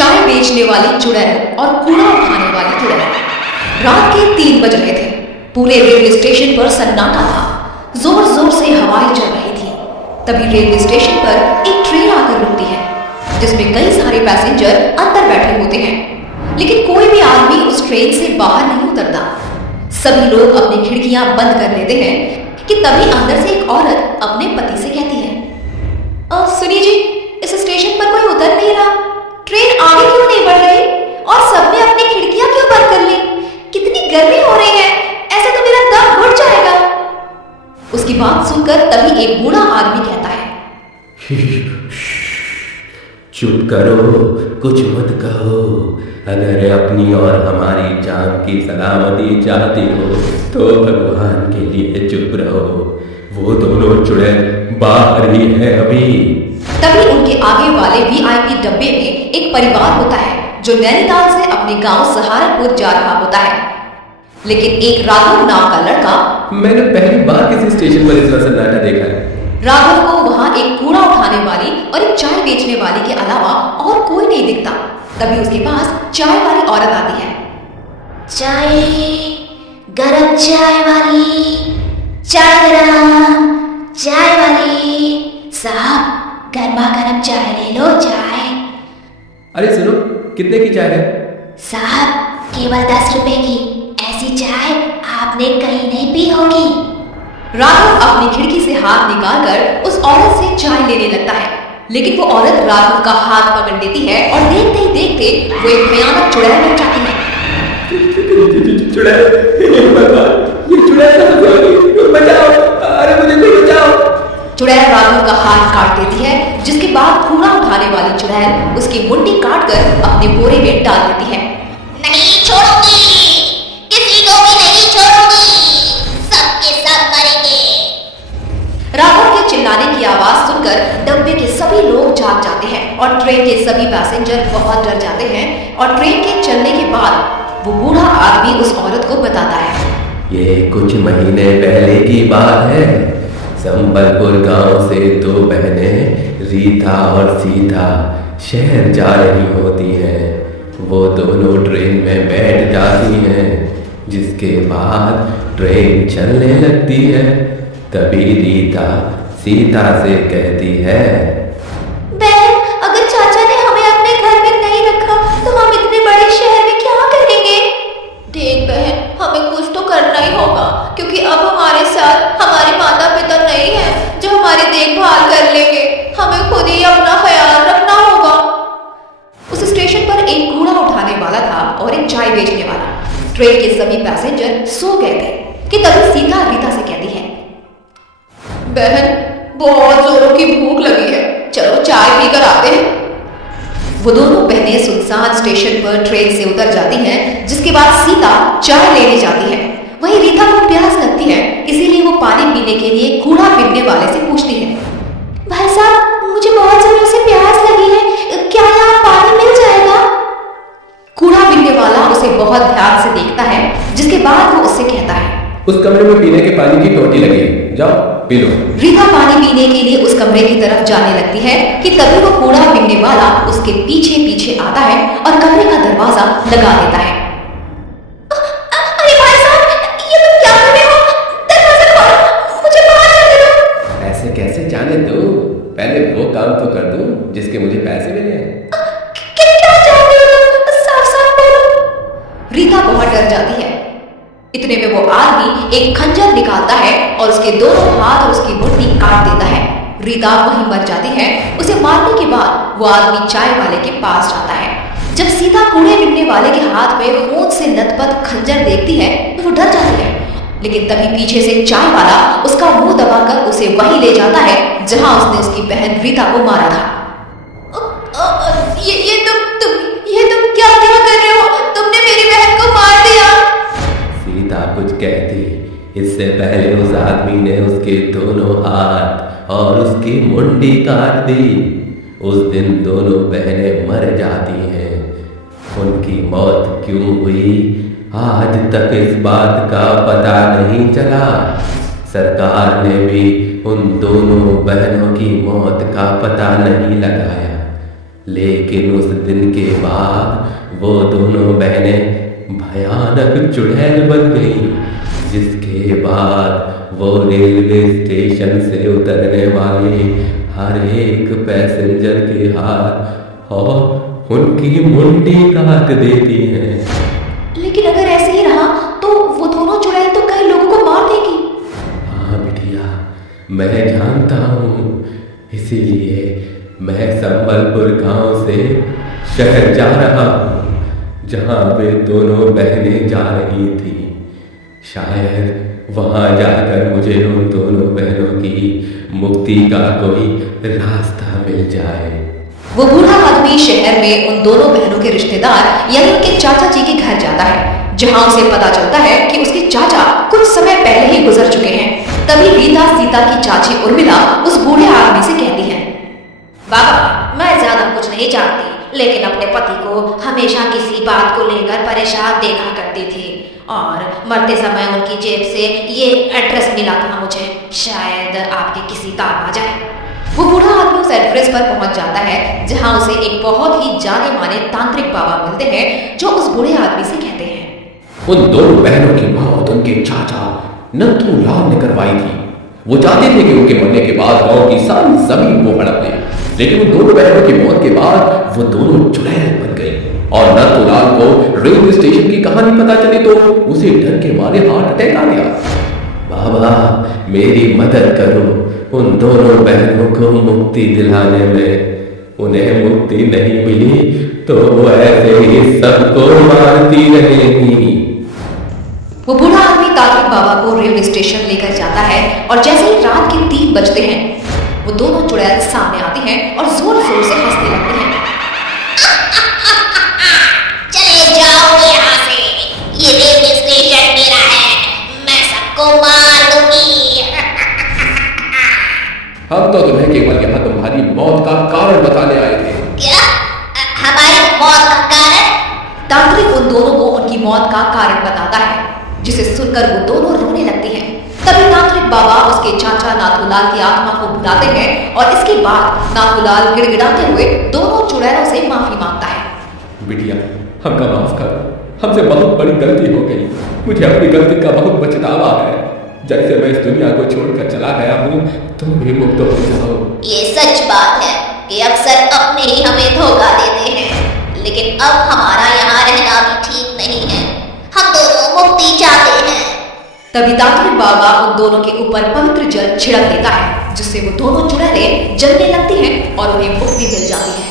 चाय बेचने वाली चुड़ैल और कूड़ा उठाने वाली चुड़ैल। रात के 3 बज रहे थे। पूरे रेलवे स्टेशन पर सन्नाटा था। जोर जोर से हवाएं चल रही थी। तभी रेलवे स्टेशन पर एक ट्रेन आकर रुकती है, जिसमें कई सारे पैसेंजर अंदर बैठे होते हैं, लेकिन कोई भी आदमी उस ट्रेन से बाहर नहीं उतरता। सभी लोग अपनी खिड़कियां बंद कर लेते हैं कि तभी अंदर से एक औरत अपने पति से कहती है, सुनिए जी, इस स्टेशन पर कोई उतर नहीं रहा, ट्रेन आगे क्यों नहीं बढ़ रही और सबने अपनी खिड़कियां क्यों बंद कर ली? कितनी गर्मी हो रही है, ऐसे तो मेरा दम घुट जाएगा। उसकी बात सुनकर तभी एक बूढ़ा आदमी कहता है, चुप करो, कुछ मत कहो। अगर अपनी और हमारी जान की सलामती चाहती हो तो भगवान के लिए चुप रहो। वो दोनों चुड़ैल बाहर ही है अभी। तभी उनके आगे वाले VIP डब्बे में एक परिवार होता है जो नैनीताल से अपने गांव सहारनपुर जा रहा होता है। लेकिन एक राघव नाम का लड़का, मैंने पहली बार किसी स्टेशन पर इतना सन्नाटा देखा है। राघव को वहां एक कूड़ा उठाने वाली और एक चाय बेचने वाली के अलावा और कोई नहीं दिखता। तभी उसके पास चाय वाली औरत आती है। चाय, गरम चाय वाली, चाय गरम, चाय वाली साहब, गर्मा गर्म चाय ले लो, चाय। अरे सुनो, कितने की चाय है? साहब, केवल 10 रुपए की। ऐसी चाय आपने कहीं नहीं पी होगी। राघव अपनी खिड़की से हाथ निकालकर उस औरत से चाय लेने लगता है, लेकिन वो औरत राघव का हाथ पकड़ लेती है और देखते ही देखते वो एक भयानक चुड़ैल बन जाती है। चुड़ैल, ये चुड़ैल बचाओ, अरे मुझे कोई बचाओ। चुड़ैल राघव का हाथ काट देती है, जिसके बाद कूड़ा उठाने वाली चुड़ैल उसकी मुंडी काटकर अपने बोरे में डाल देती है। नहीं छोड़ूंगी, किसी को भी नहीं छोड़ूंगी, सबके सब मरेंगे। राघव के चिल्लाने की आवाज सुनकर डब्बे के सभी लोग जाग जाते हैं और ट्रेन के सभी पैसेंजर बहुत डर जाते हैं। और ट्रेन के चलने के बाद वो बूढ़ा आदमी उस औरत को बताता है, ये कुछ महीने पहले की बात है। संबलपुर गांव से 2 बहनें रीता और सीता शहर जा रही होती हैं। वो दोनों ट्रेन में बैठ जाती हैं, जिसके बाद ट्रेन चलने लगती है। तभी रीता सीता से कहती है, बहन, अगर चाचा ने हमें अपने घर में नहीं रखा तो हम इतने बड़े शहर में क्या करेंगे? देख बहन, हमें कुछ तो करना ही होगा, क्योंकि अब हमारे साथ हमारे माता पिता नहीं है जो हमारी देखभाल कर लेंगे। हमें खुद ही अपना ख्याल रखना होगा। उस स्टेशन पर एक कूड़ा उठाने वाला था और एक चाय बेचने वाला। ट्रेन के सभी पैसेंजर सो गए थे कि तभी सीता रीता से कहती है, बहन, बहुत जोरों की भूख लगी है, चलो चाय पीकर आते हैं। वो दोनों बहनें सुनसान स्टेशन पर ट्रेन से उतर जाती हैं, जिसके बाद सीता चाय लेने जाती है। वहीं रीता को प्यास लगती है, इसीलिए वो पानी पीने के लिए कूड़ा बीनने वाले से पूछती है, भाई साहब, मुझे बहुत जोरों से प्यास लगी है, क्या यहाँ पानी मिल जाएगा? कूड़ा बीनने वाला उसे बहुत ध्यान से देखता है, जिसके बाद वो उससे कहता है, उस कमरे में पीने के पानी की टोटी लगी है, जाओ पी लो। रीता पानी पीने के लिए उस कमरे की तरफ जाने लगती है कि तभी वो कूड़ा बीनने वाला उसके पीछे पीछे आता है और कमरे का दरवाजा लगा देता है। अरे भाई साहब, ये तुम क्या कर रहे हो? दरवाजा खोलो, मुझे बाहर जाने दो। ऐसे कैसे जाने दो? पहले वो काम तो कर दूं जिसके मुझे पैसे मिले हैं। क्या चाहते हो तुम? साफ साफ बोलो। रीता बहुत डर जाती है। इतने में वो आदमी एक खंजर निकालता है और उसके दोनों हाथ और उसकी मुट्ठी काट देता है। रीता वहीं मर जाती है। उसे मारने के बाद वो आदमी चाय वाले के पास जाता है। जब सीता कूड़े बीनने वाले के हाथ में खून से लथपथ खंजर देखती है तो वो डर जाती है, लेकिन तभी पीछे से चाय वाला उसका मुंह दबाकर उसे वहीं ले जाता है जहां उसने उसकी बहन रीता को मारा था। ये तुम क्या कर रहे हो? तुमने मेरी बहन को मार दिया। सीता कुछ कहती इससे पहले उस आदमी ने उसके दोनों हाथ और उसकी मुंडी काट दी। उस दिन दोनों बहनें मर जाती हैं। उनकी मौत क्यों हुई आज तक इस बात का पता नहीं चला। सरकार ने भी उन दोनों बहनों की मौत का पता नहीं लगाया, लेकिन उस दिन के बाद वो दोनों बहनें भयानक चुड़ैल बन गईं, जिसके बाद वो रेलवे स्टेशन से उतरने वाले हर एक पैसेंजर के हाथ और उनकी मुंडी काट देती हैं। लेकिन अगर ऐसे ही रहा तो वो दोनों चुड़ैल तो कई लोगों को मार देगी। हाँ बिटिया, मैं जानता हूँ, इसीलिए मैं संबलपुर गांव से शहर जा रहा हूँ जहाँ वे दोनों बहनें जा रही थी। शायद वहाँ जाकर मुझे उन दोनों बहनों की मुक्ति का कोई रास्ता मिल जाए। वो बूढ़ा आदमी शहर में उन दोनों बहनों के रिश्तेदार यानी उनके चाचा जी के घर जाता है, जहां उसे पता चलता है कि उसके चाचा कुछ समय पहले ही गुजर चुके हैं। तभी रीता सीता की चाची उर्मिला उस बूढ़े आदमी से कहती है, बाबा, मैं ज्यादा कुछ नहीं जानती, लेकिन अपने पति को हमेशा किसी बात को लेकर परेशान देखा करती थी और मरते समय उनकी जेब से ये एड्रेस मिला था मुझे, शायद आपके किसी काम आ जाए। वो बूढ़ा आदमी उस एड्रेस पर पहुंच जाता है, जहां उसे एक बहुत ही जाने माने तांत्रिक बाबा मिलते हैं, जो उस बूढ़े आदमी से कहते हैं, उन दोनों बहनों की मौत उनके चाचा नथु लाल ने करवाई थी। वो चाहते थे कि उनके मरने के बाद गांव की सारी जमीन वो हड़प ले, लेकिन उन दोनों बहनों की मौत के बाद वो दोनों चुड़ैल बन गई और नथु लाल को रेलवे स्टेशन की कहानी पता चली तो उसे डर के मारे हार्ट अटैक आ गया। बाबा, मेरी मदद करो, उन दोनों बहनों को मुक्ति दिलाने में। उन्हें मुक्ति नहीं मिली तो वो ऐसे ही सबको मारती रहेंगी। वो बूढ़ा आदमी तांत्रिक बाबा को रेलवे स्टेशन लेकर जाता है और जैसे ही रात के 3 बजते हैं, वो दोनों चुड़ैल सामने आती हैं और जोर जोर से हंसने लगते हैं। चले जाओ यहाँ से, ये रेलवे स्टेशन मेरा है, मैं सबको मार दूंगी। हम तो तुम्हें केवल यहाँ तुम्हारी मौत का कारण बताने आए थे। क्या? हमारी मौत का कारण? तांत्रिक उन दोनों को उनकी मौत का कारण बताता है, जिसे सुनकर वो दोनों रोने लगती हैं। तभी तांत्रिक बाबा उसके चाचा नाथूलाल की आत्मा को बुलाते हैं और इसके बाद नाथूलाल गिड़गिड़ाते हुए दोनों चुड़ैलों से माफी मांगता है। बिटिया, हमका माफ कर, हमसे बहुत बड़ी गलती हो गई। मुझे अपनी गलती का बहुत पछतावा है। जैसे मैं इस दुनिया को छोड़कर चला गया हूँ, तुम भी मुक्त हो जाओ। ये सच बात है कि अक्सर अपने ही हमें धोखा देते हैं, लेकिन अब हमारा यहाँ रहना भी ठीक नहीं है। हम दोनों मुक्ति चाहते हैं। तभी तांत्रिक बाबा उन दोनों के ऊपर पवित्र जल छिड़क देता है, जिससे वो दोनों चुड़ैलें जलने लगती हैं और उन्हें मुक्ति मिल जाती है।